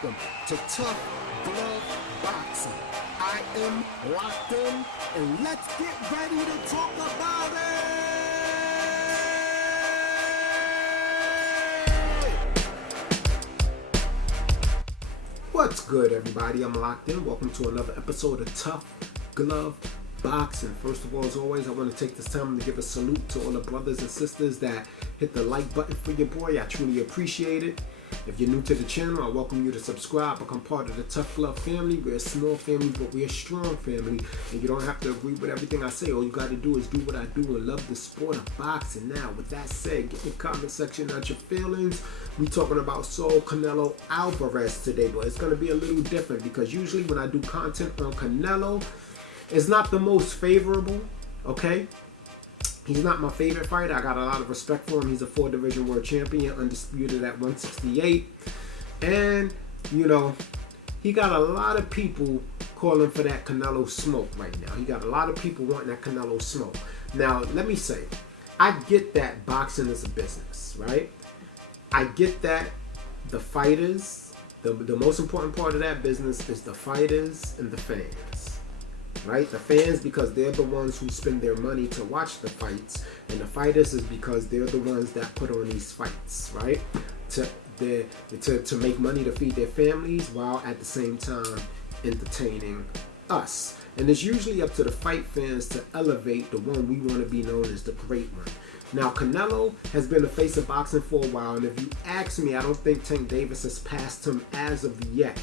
Welcome to Tough Glove Boxing. I am locked in, and let's get ready to talk about it! What's good, everybody? I'm locked in. Welcome to another episode of Tough Glove Boxing. First of all, as always, I want to take this time to give a salute to all the brothers and sisters that hit the like button for your boy. I truly appreciate it. If you're new to the channel, I welcome you to subscribe, become part of the Tough Glove family. We're a small family, but we're a strong family, and you don't have to agree with everything I say. All you got to do is do what I do and love the sport of boxing. Now, with that said, get in the comment section out your feelings. We talking about Saul Canelo Alvarez today, but it's going to be a little different because usually when I do content on Canelo, it's not the most favorable, okay? He's not my favorite fighter. I got a lot of respect for him. He's a 4-division world champion, undisputed at 168. And, you know, he got a lot of people calling for that Canelo smoke right now. He got a lot of people wanting that Canelo smoke. Now, let me say, I get that boxing is a business, right? I get that the fighters, the most important part of that business is the fighters and the fans. Right? The fans, because they're the ones who spend their money to watch the fights, and the fighters is because they're the ones that put on these fights, right? To make money to feed their families while at the same time entertaining us. And it's usually up to the fight fans to elevate the one we want to be known as the great one. Now, Canelo has been the face of boxing for a while, and if you ask me, I don't think Tank Davis has passed him as of yet,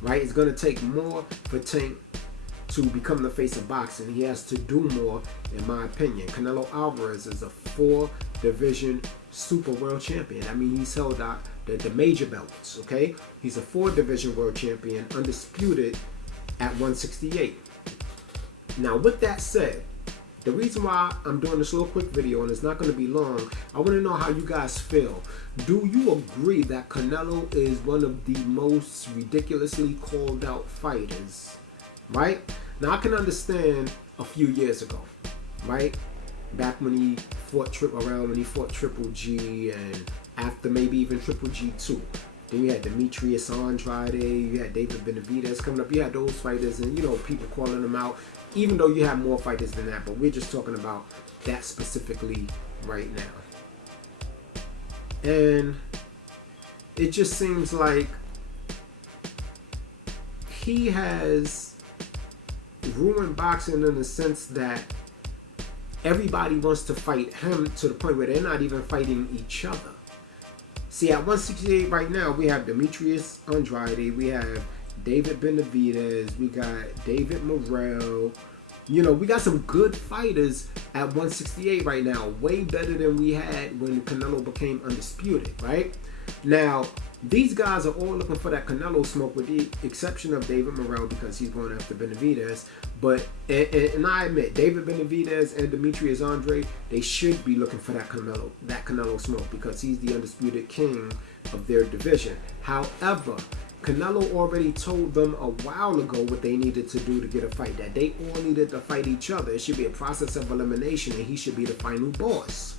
right? It's going to take more for Tank to become the face of boxing. He has to do more, in my opinion. Canelo Alvarez is a 4-division super world champion. I mean, he's held out the major belts, okay? He's a 4-division world champion, undisputed at 168. Now, with that said, the reason why I'm doing this little quick video, and it's not going to be long, I want to know how you guys feel. Do you agree that Canelo is one of the most ridiculously called out fighters? Right? Now, I can understand a few years ago, right? Back when he fought Triple G, and after maybe even Triple G2. Then you had Demetrius Andrade, you had David Benavidez coming up. You had those fighters, and, you know, people calling them out, even though you have more fighters than that. But we're just talking about that specifically right now. And it just seems like he has ruined boxing in the sense that everybody wants to fight him to the point where they're not even fighting each other. See, at 168 right now, we have Demetrius Andrade, we have David Benavidez, we got David Morrell. You know, we got some good fighters at 168 right now, way better than we had when Canelo became undisputed, right? Now, these guys are all looking for that Canelo smoke, with the exception of David Morrell, because he's going after Benavidez. But and I admit, David Benavidez and Demetrius Andrade, they should be looking for that Canelo smoke, because he's the undisputed king of their division. However, Canelo already told them a while ago what they needed to do to get a fight, that they all needed to fight each other. It should be a process of elimination, and he should be the final boss.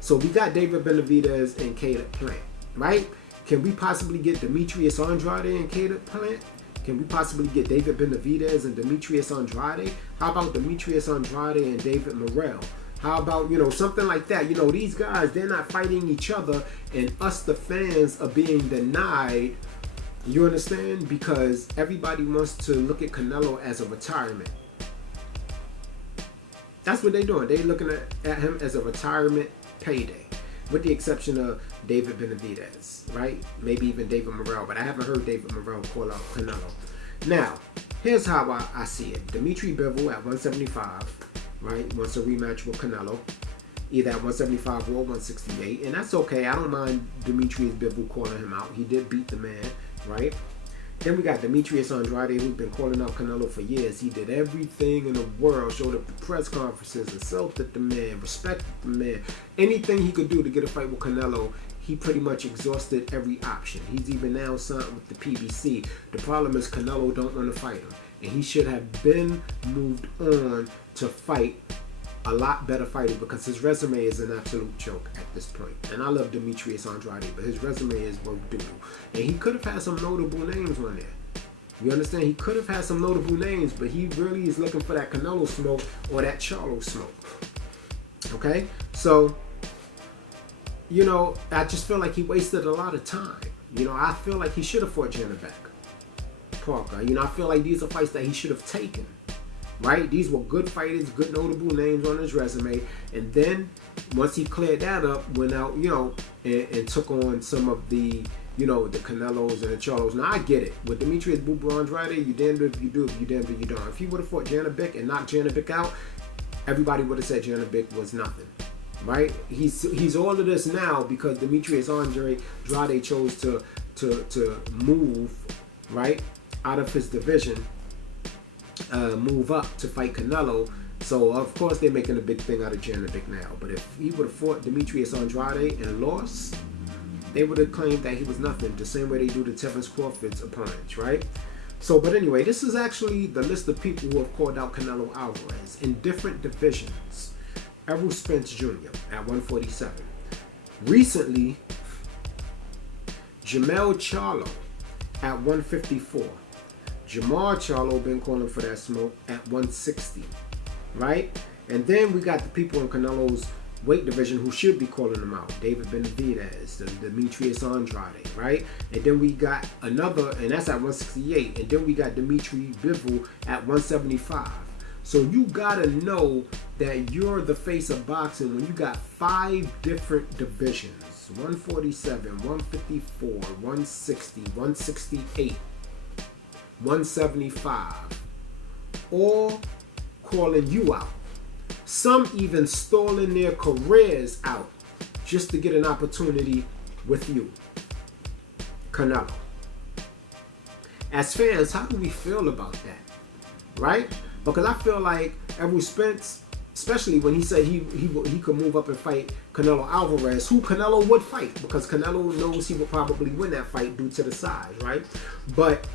So we got David Benavidez and Caleb Plant, right? Can we possibly get Demetrius Andrade and Caleb Plant? Can we possibly get David Benavidez and Demetrius Andrade? How about Demetrius Andrade and David Morrell? How about, you know, something like that? You know, these guys, they're not fighting each other, and us, the fans, are being denied. You understand? Because everybody wants to look at Canelo as a retirement. That's what they're doing. They're looking at him as a retirement payday, with the exception of David Benavidez, right? Maybe even David Morrell, but I haven't heard David Morrell call out Canelo. Now, here's how I see it. Dimitri Bivol at 175, right? Wants a rematch with Canelo, either at 175 or 168, and that's okay. I don't mind Demetrius Bivol calling him out. He did beat the man, right? Then we got Demetrius Andrade, who's been calling out Canelo for years. He did everything in the world, showed up at press conferences, insulted the man, respected the man. Anything he could do to get a fight with Canelo, he pretty much exhausted every option. He's even now signed with the PBC. The problem is Canelo don't want to fight him, and he should have been moved on to fight a lot better fighter because his resume is an absolute joke at this point. And I love Demetrius Andrade, but his resume is worth doodle. And he could have had some notable names on there. You understand? He could have had some notable names, but he really is looking for that Canelo smoke or that Charlo smoke. Okay? So, you know, I just feel like he wasted a lot of time. You know, I feel like he should have fought Janabek Parker. You know, I feel like these are fights that he should have taken. Right? These were good fighters, good notable names on his resume. And then once he cleared that up, went out, you know, and took on some of the, you know, the Canelos and the Charlos. Now I get it. With Demetrius Boo Andrade, you damned if you do, you damned if you don't. If he would have fought Janabek and knocked Janabek out, everybody would have said Janabek was nothing. Right? He's all of this now because Demetrius Andrade chose to move, right, out of his division. Move up to fight Canelo. So of course they're making a big thing out of Janabek now. But if he would have fought Demetrius Andrade and lost, they would have claimed that he was nothing, the same way they do to Terence Crawford's opponents, right? So, but anyway, this is actually the list of people who have called out Canelo Alvarez in different divisions. Errol Spence Jr. at 147. Recently, Jermell Charlo at 154. Jamar Charlo been calling for that smoke at 160, right? And then we got the people in Canelo's weight division who should be calling him out. David Benavidez, Demetrius Andrade, right? And then we got another, and that's at 168. And then we got Dimitri Bivol at 175. So you gotta know that you're the face of boxing when you got 5 different divisions. 147, 154, 160, 168. 175, all calling you out. Some even stalling their careers out just to get an opportunity with you, Canelo. As fans, how do we feel about that? Right? Because I feel like Errol Spence, especially when he said he could move up and fight Canelo Alvarez, who Canelo would fight, because Canelo knows he would probably win that fight due to the size, right? But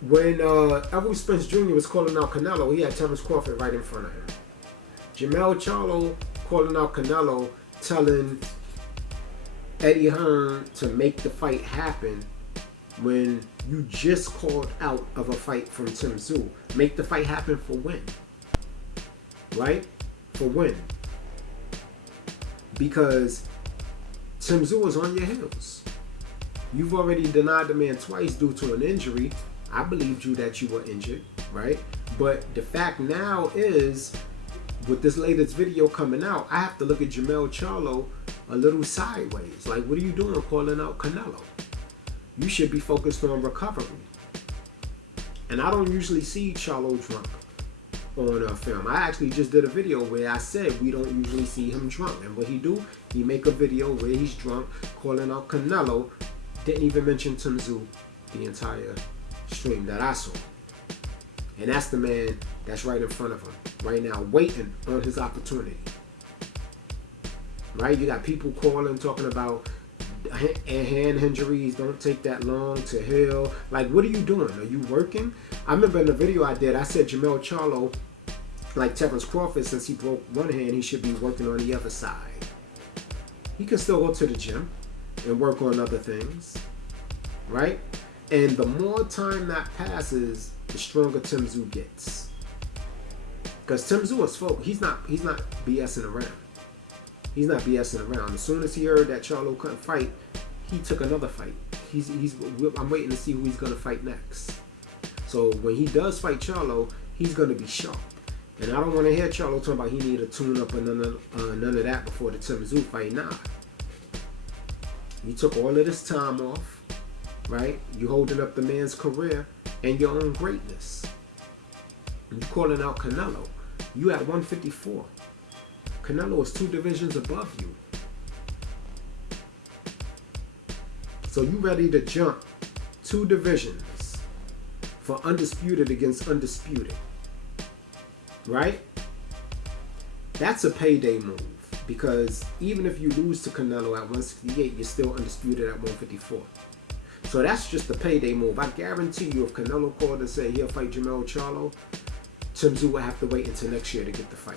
when Errol Spence Jr. was calling out Canelo, he had Terence Crawford right in front of him. Jermell Charlo calling out Canelo, telling Eddie Hearn to make the fight happen when you just called out of a fight from Tim Tszyu. Make the fight happen for when? Right? For when? Because Tim Tszyu is on your heels. You've already denied the man twice due to an injury. I believed you that you were injured, right? But the fact now is, with this latest video coming out, I have to look at Jermell Charlo a little sideways. Like, what are you doing calling out Canelo? You should be focused on recovery. And I don't usually see Charlo drunk on film. I actually just did a video where I said we don't usually see him drunk. And what he do, he make a video where he's drunk calling out Canelo. Didn't even mention Tim Tszyu the entire stream that I saw. And that's the man that's right in front of him right now, waiting on his opportunity. Right? You got people calling, talking about hand injuries don't take that long to heal. Like, what are you doing? Are you working? I remember in the video I did, I said Jermell Charlo, like Terence Crawford, since he broke one hand, he should be working on the other side. He can still go to the gym and work on other things, right? And the more time that passes, the stronger Tim Tszyu gets. Because Tim Tszyu is folk. He's not BSing around. He's not BSing around. As soon as he heard that Charlo couldn't fight, he took another fight. I'm waiting to see who he's gonna fight next. So when he does fight Charlo, he's gonna be sharp. And I don't want to hear Charlo talking about he need a tune-up and none of that before the Tim Tszyu fight. Nah. You took all of this time off. Right? You holding up the man's career and your own greatness. You calling out Canelo. You at 154. Canelo is 2 divisions above you. So you ready to jump 2 divisions for undisputed against undisputed. Right? That's a payday move. Because even if you lose to Canelo at 168, you're still undisputed at 154. So that's just a payday move. I guarantee you, if Canelo called and said he'll fight Jermell Charlo, Tim Tszyu would have to wait until next year to get the fight.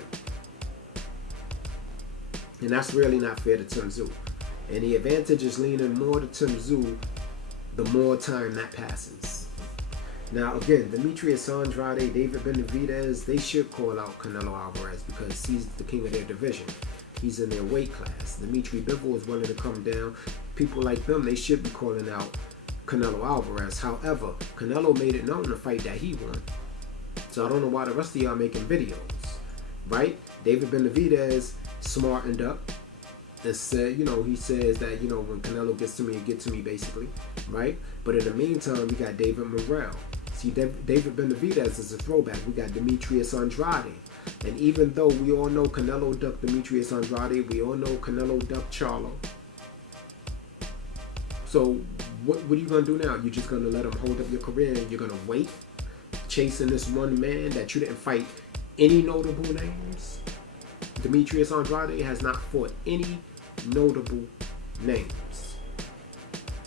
And that's really not fair to Tim Tszyu. And the advantage is leaning more to Tim Tszyu the more time that passes. Now again, Demetrius Andrade, David Benavidez, they should call out Canelo Alvarez because he's the king of their division. He's in their weight class. Dimitri Bivol is willing to come down. People like them, they should be calling out Canelo Alvarez. However, Canelo made it known in the fight that he won. So I don't know why the rest of y'all making videos, right? David Benavidez smartened up and said, he says that, when Canelo gets to me, it gets to me basically, right? But in the meantime, we got David Morrell. See, David Benavidez is a throwback. We got Demetrius Andrade. And even though we all know Canelo ducked Demetrius Andrade, we all know Canelo ducked Charlo. So what are you going to do now? You're just going to let him hold up your career and you're going to wait chasing this one man that you didn't fight any notable names? Demetrius Andrade has not fought any notable names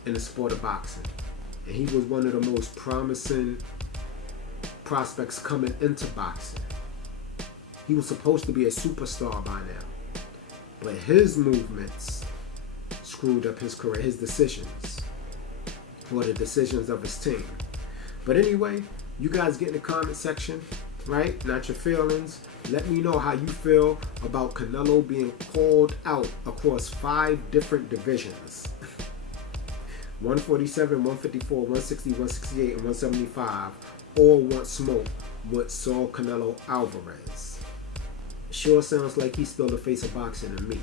in the sport of boxing. And he was one of the most promising prospects coming into boxing. He was supposed to be a superstar by now. But his movements screwed up his career, his decisions, or the decisions of his team. But anyway, you guys get in the comment section, right? Not your feelings. Let me know how you feel about Canelo being called out across 5 different divisions. 147, 154, 160, 168, and 175 all want smoke with Saul Canelo Alvarez. Sure sounds like he's still the face of boxing to me.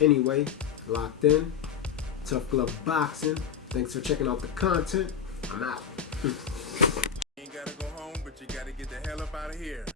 Anyway, locked in. Tough Glove Boxing. Thanks for checking out the content. I'm out. You ain't gotta go home, but you gotta get the hell up out of here.